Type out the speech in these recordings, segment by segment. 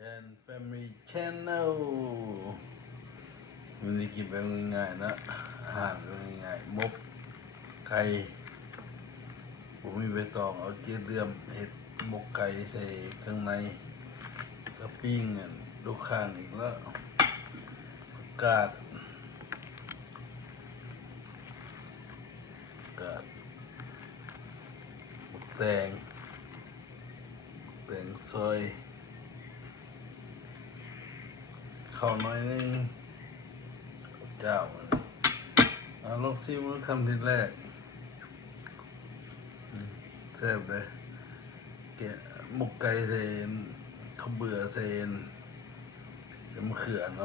and Family Channel มันจะกินแบบง่ายๆนะอาหารแบบง่ายๆมกไก่ผมมีใบตองเอาเกลือเห็ดมกไก่ใส่ข้างในกระปิ้งลูกข้างอีกแล้วกาดแตงซอยข้าวน้อยนึงเจ้าลองซิมื้อคำที่แรกแซ่บเลยแกะหมกไก่เซนข้าวเบื่อเซนจะมะเขือน้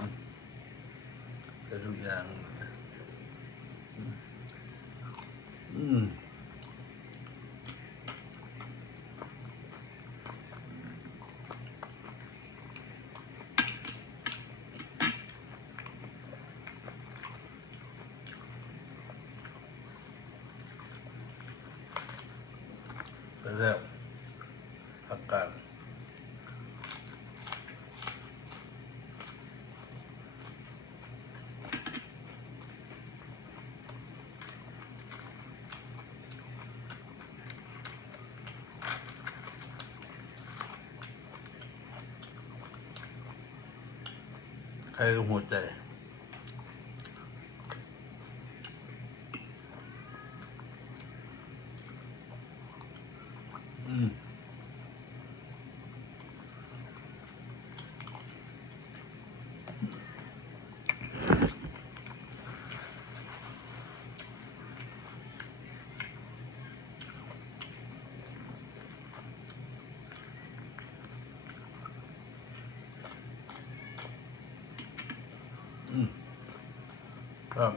ำแต่ทุกอย่างแล้วผักกาดใครรู้หัวใจครับ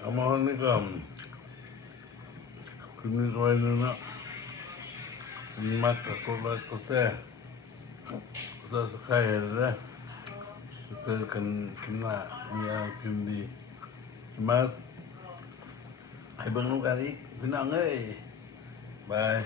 เอามาห้องนี้ก่อนคุณมีรอยนึงนะมักกับคนละตัวแต่ตัวใครเลยตัวกันขึ้นมามีอะไรพิมพ์ดีมาให้เบิ่งลูกกันอีกพี่น้องเอ้ยบาย